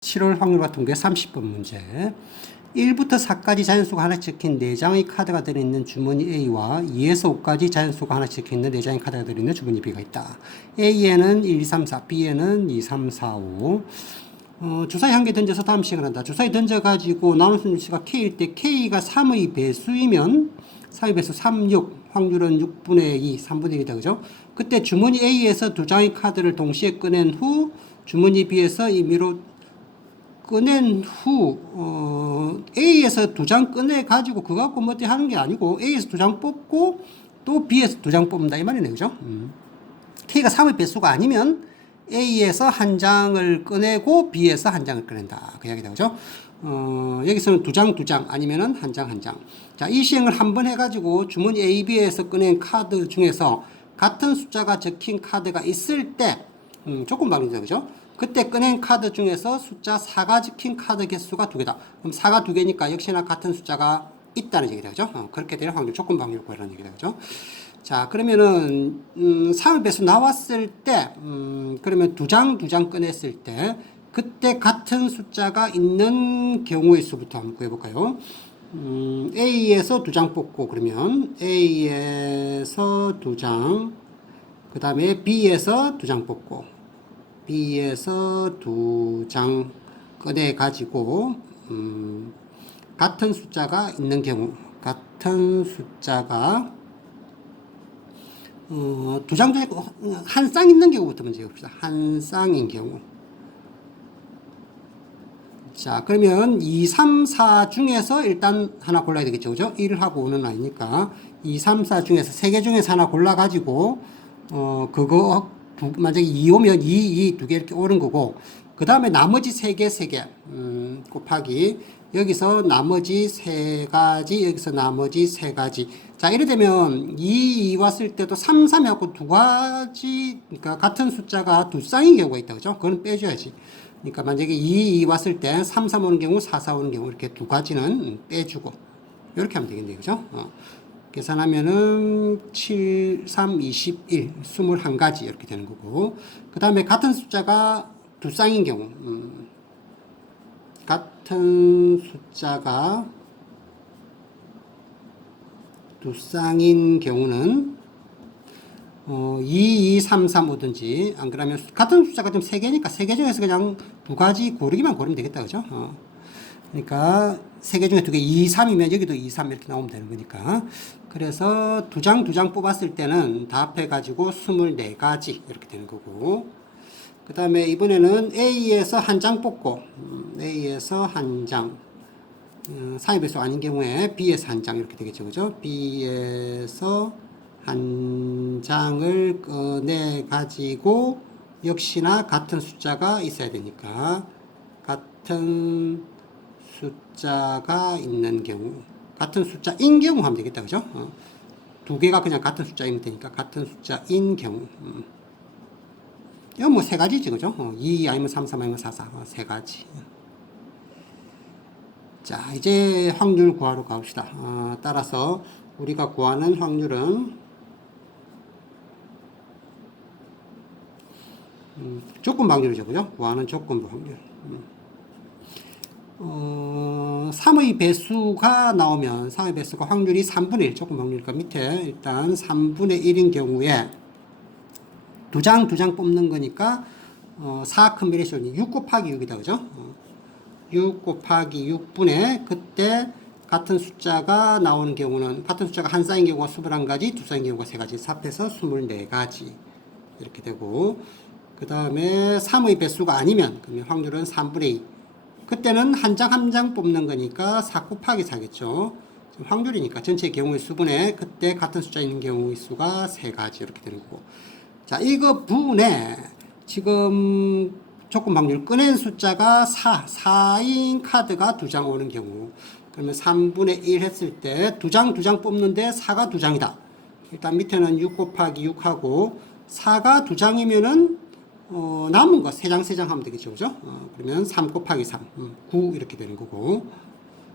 7월 확률과 통계 30번 문제. 1부터 4까지 자연수가 하나씩 적힌 4장의 카드가 들어있는 주머니 A와 2에서 5까지 자연수가 하나씩 적혀있는 4장의 카드가 들어있는 주머니 B가 있다. A에는 1, 2, 3, 4, B에는 2, 3, 4, 5. 주사위 한 개 던져서 다음 시간 한다. 주사위 던져가지고 나오는 수가 K일 때 K가 3의 배수이면 3의 배수 3, 6, 확률은 6분의 2, 3분의 1이다. 그죠? 그때 주머니 A에서 두 장의 카드를 동시에 꺼낸 후 주머니 B에서 임의로 꺼낸 후 A에서 두 장 꺼내 가지고 그거 갖고 뭐 어떻게 하는 게 아니고 A에서 두 장 뽑고 또 B에서 두 장 뽑는다 이 말이네. 그죠? K가 3의 배수가 아니면 A에서 한 장을 꺼내고 B에서 한 장을 꺼낸다 그 이야기다. 그죠? 여기서는 두 장 아니면은 한 장 한 장. 자, 이 시행을 한번 해가지고 주머니 A, B에서 꺼낸 카드 중에서 같은 숫자가 적힌 카드가 있을 때 조건 방법이죠. 그죠? 그때 꺼낸 카드 중에서 숫자 4가 적힌 카드 개수가 2개다. 그럼 4가 2개니까 역시나 같은 숫자가 있다는 얘기다. 그죠? 그렇게 될 확률, 조건 방법을 구하라는 얘기다. 그죠? 자, 그러면은, 3의 배수 나왔을 때, 그러면 두 장 꺼냈을 때, 그때 같은 숫자가 있는 경우의 수부터 한번 구해볼까요? A에서 두 장 뽑고, 그러면 A에서 두 장, 그 다음에 B에서 두 장 뽑고, B에서 두 장 꺼내 가지고 같은 숫자가 있는 경우, 같은 숫자가 두 장 중에 한 쌍 있는 경우부터 먼저 해봅시다. 한 쌍인 경우. 자, 그러면 2, 3, 4 중에서 일단 하나 골라야 되겠죠. 그죠? 1하고 5는 아니니까 2, 3, 4 중에서 3개 중에서 하나 골라가지고 그거 만약에 2 오면 2, 2, 2개 이렇게 오른 거고, 그 다음에 나머지 3개, 곱하기, 여기서 나머지 3가지, 여기서 나머지 3가지. 자, 이래 되면 2 왔을 때도 3, 3하고 두 가지, 그러니까 같은 숫자가 두 쌍인 경우가 있다. 그죠? 그건 빼줘야지. 그러니까 만약에 2 왔을 때 3, 3 오는 경우, 4, 4 오는 경우, 이렇게 두 가지는 빼주고, 이렇게 하면 되겠네요. 그죠? 계산하면은 7, 3, 21, 21가지 이렇게 되는 거고, 그 다음에 같은 숫자가 두 쌍인 경우, 같은 숫자가 두 쌍인 경우는 2, 2, 3, 3 오든지, 안 그러면 같은 숫자가 좀 3개니까 3개 중에서 그냥 두 가지 고르기만 고르면 되겠다. 그죠? 그러니까 3개 중에 2개, 2, 3이면 여기도 2, 3 이렇게 나오면 되는 거니까. 그래서 두 장 뽑았을 때는 다 합해가지고 24가지 이렇게 되는 거고, 그 다음에 이번에는 A에서 한 장 뽑고, A에서 한 장, 3의 배수 아닌 경우에 B에서 한 장 이렇게 되겠죠. 그죠? B에서 한 장을 꺼내가지고 역시나 같은 숫자가 있어야 되니까 같은 숫자가 있는 경우, 같은 숫자인 경우 하면 되겠다. 그죠? 두 개가 그냥 같은 숫자이면 되니까 같은 숫자인 경우. 이건 뭐 3가지지. 그죠? 2 아니면 3, 3 아니면 4, 4. 3가지. 자, 이제 확률 구하러 가봅시다. 따라서 우리가 구하는 확률은 조건 확률이죠. 그죠? 구하는 조건부 확률. 3의 배수가 나오면 3의 배수가 확률이 3분의 1 조건 확률이니까 밑에 일단 3분의 1인 경우에 두 장 뽑는 거니까 4 컨비네이션이 6 곱하기 6이다. 그죠? 6 곱하기 6분의 그때 같은 숫자가 나오는 경우는 같은 숫자가 한 쌍인 경우가 21가지, 두 쌍인 경우가 3가지, 합해서 24가지 이렇게 되고, 그 다음에 3의 배수가 아니면 그러면 확률은 3분의 2. 그때는 한 장 뽑는 거니까 4 곱하기 4겠죠. 확률이니까 전체 경우의 수분에 그때 같은 숫자 있는 경우의 수가 3가지 이렇게 되는 거고. 자, 이거 분에 지금 조건 확률 꺼낸 숫자가 4인 카드가 두 장 오는 경우, 그러면 3분의 1 했을 때 두 장 뽑는데 4가 두 장이다. 일단 밑에는 6 곱하기 6하고 4가 두 장이면은 남은 거 3장 하면 되겠죠. 그죠? 그러면 3 곱하기 3, 9 이렇게 되는 거고,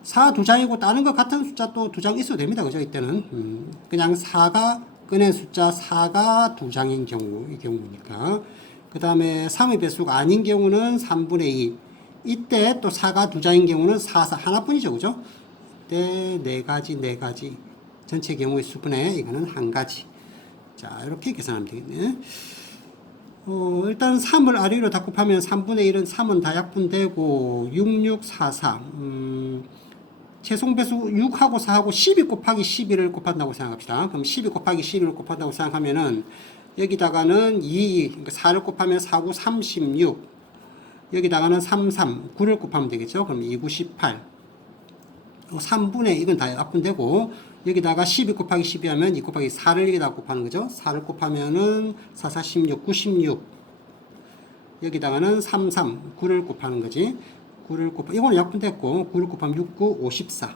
4 두 장이고 다른 거 같은 숫자 또 두 장 있어도 됩니다. 그죠? 이때는 그냥 4가 꺼낸 숫자 4가 두 장인 경우, 이 경우니까. 그 다음에 3의 배수가 아닌 경우는 3분의 2. 이때 또 4가 두 장인 경우는 4, 4 하나뿐이죠. 그죠? 이때 네 가지 전체 경우의 수분에 이거는 한 가지. 자, 이렇게 계산하면 되겠네. 일단 3을 아래로 다 곱하면 3분의 1은 3은 다 약분되고 6644 최종 배수 6하고 4하고 12 곱하기 11을 곱한다고 생각합시다. 그럼 12 곱하기 11을 곱한다고 생각하면은 여기다가는 2, 그러니까 4를 곱하면 4, 9, 36 여기다가는 3, 3, 9를 곱하면 되겠죠. 그럼 2, 9, 18 3분의 이건 다 약분되고 여기다가 12 곱하기 12 하면 2 곱하기 4를 여기다 곱하는 거죠. 4를 곱하면은 4, 4, 16, 96 여기다가는 3, 3, 9를 곱하는 거지. 9를 곱하 이거는 약분됐고 9를 곱하면 6, 9, 54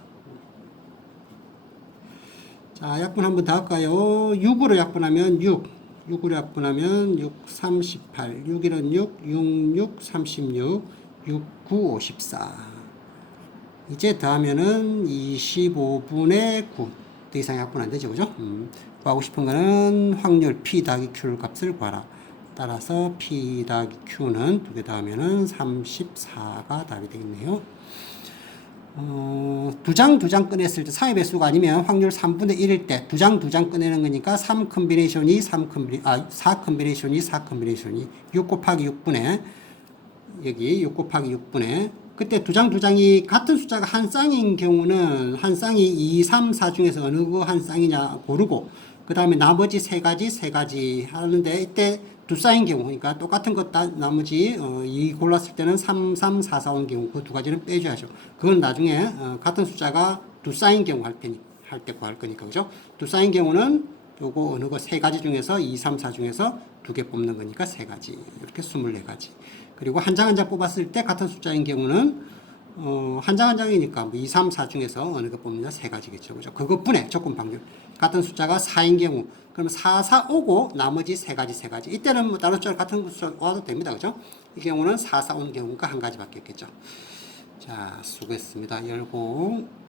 자, 약분 한번 더 할까요? 6으로 약분하면 6으로 약분하면 6, 38 6, 1은 6, 6, 6, 36 6, 9, 54 이제 더하면은 25분의 9 더 이상 약분 안 되죠, 그죠? 구하고 싶은 거는 확률 P 더하기 Q 값을 구하라. 따라서 P 더하기 Q는 두 개 더하면은 34가 답이 되겠네요. 두 장 꺼냈을 때 3의 배수가 아니면 확률 3분의 1일 때 두 장 꺼내는 거니까 4 컨비네이션이 4 컨비네이션이 6 곱하기 6분의 여기 6 곱하기 6분의 그때 두 장이 같은 숫자가 한 쌍인 경우는 한 쌍이 2, 3, 4 중에서 어느 거 한 쌍이냐 고르고 그 다음에 나머지 세 가지 하는데 이때 두 쌍인 경우 그러니까 똑같은 것 나머지 2 골랐을 때는 3, 3, 4, 4 온 경우 그 두 가지는 빼줘야죠. 그건 나중에 같은 숫자가 두 쌍인 경우 할 때 구할 거니까 그죠? 두 쌍인 경우는 요거 어느 거 세 가지 중에서 2, 3, 4 중에서 두 개 뽑는 거니까 세 가지 이렇게 24가지. 그리고 한 장 뽑았을 때 같은 숫자인 경우는 한 장이니까 뭐 2, 3, 4 중에서 어느 거 뽑느냐 세 가지겠죠. 그죠? 그것뿐에 조건 방률. 같은 숫자가 4인 경우 그러면 4, 4 오고 나머지 세 가지. 이때는 뭐 다른 숫자 같은 숫자 와도 됩니다. 그죠? 이 경우는 4, 4 온 경우가 한 가지밖에 없겠죠. 자, 수고했습니다. 열고